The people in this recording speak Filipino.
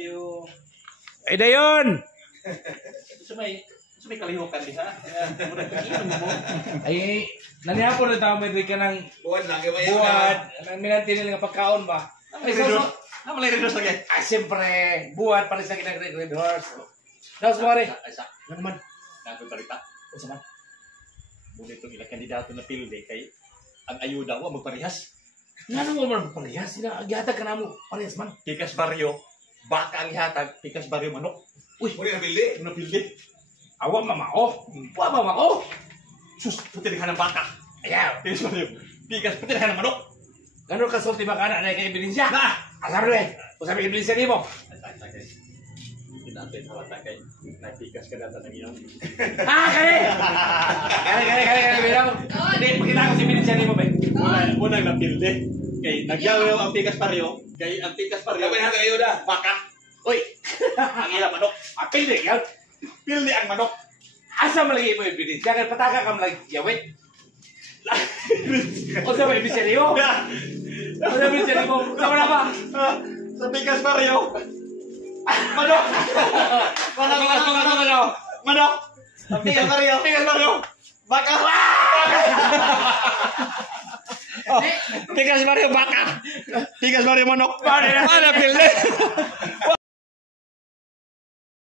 kayo. Ay, dayon! May kalihukan di ha? Ay, nangyapon na tao may ka ng Buwan lang. buwan. Nang minantili nga pagkaon ba? Ay, Malay rin sa kaya. Ay, siyempre, buwan para sa kinang Red Horse. Daos mo rin. Ay, sa. Ano naman? Namin balita. O sa man? Muna itong ilang kandidato na pilde kay ang ayuda mo magparehas. Nga mo man parehas. Gihatag ka na mo. Parehas man. Pikas baryo, baka ang ihatag, pikas baryo manok. Uy, muli na pildi. Ano pilde? Awa mamao. Wa mamao. Sus, putilihan ng baka. Ayaw. Pikas baryo. Pikas putilihan ng manok. Ganun ka sulti ba ka na kay ebidensya? Asar rin. Usap ang ebidensya ni mo. Hindi natin halata kay napikas ka data ng ilang. Kali! Kali, bilang. Hindi, pakita ko si ebidensya ni mo, be. Unang napilde. Kay nagyawaw ang pikas baryo. Kay ang pikas baryo. Kapag natin ayuda. Baka. Uy! Ang ilang manok. Apilde, yan. Pilde ang manok. Asa malagi mo ebidensya? Kaya pataka ka malagi yawit. O sa may ebidensya ni mo? O sa ebidensya ni mo? Sama na ba? Sa pikas baryo. Manok! Manok! Ang pikas baryo. Pikas baryo. Baka. Pikas baryo baka. Pikas baryo manok. Mana pilde?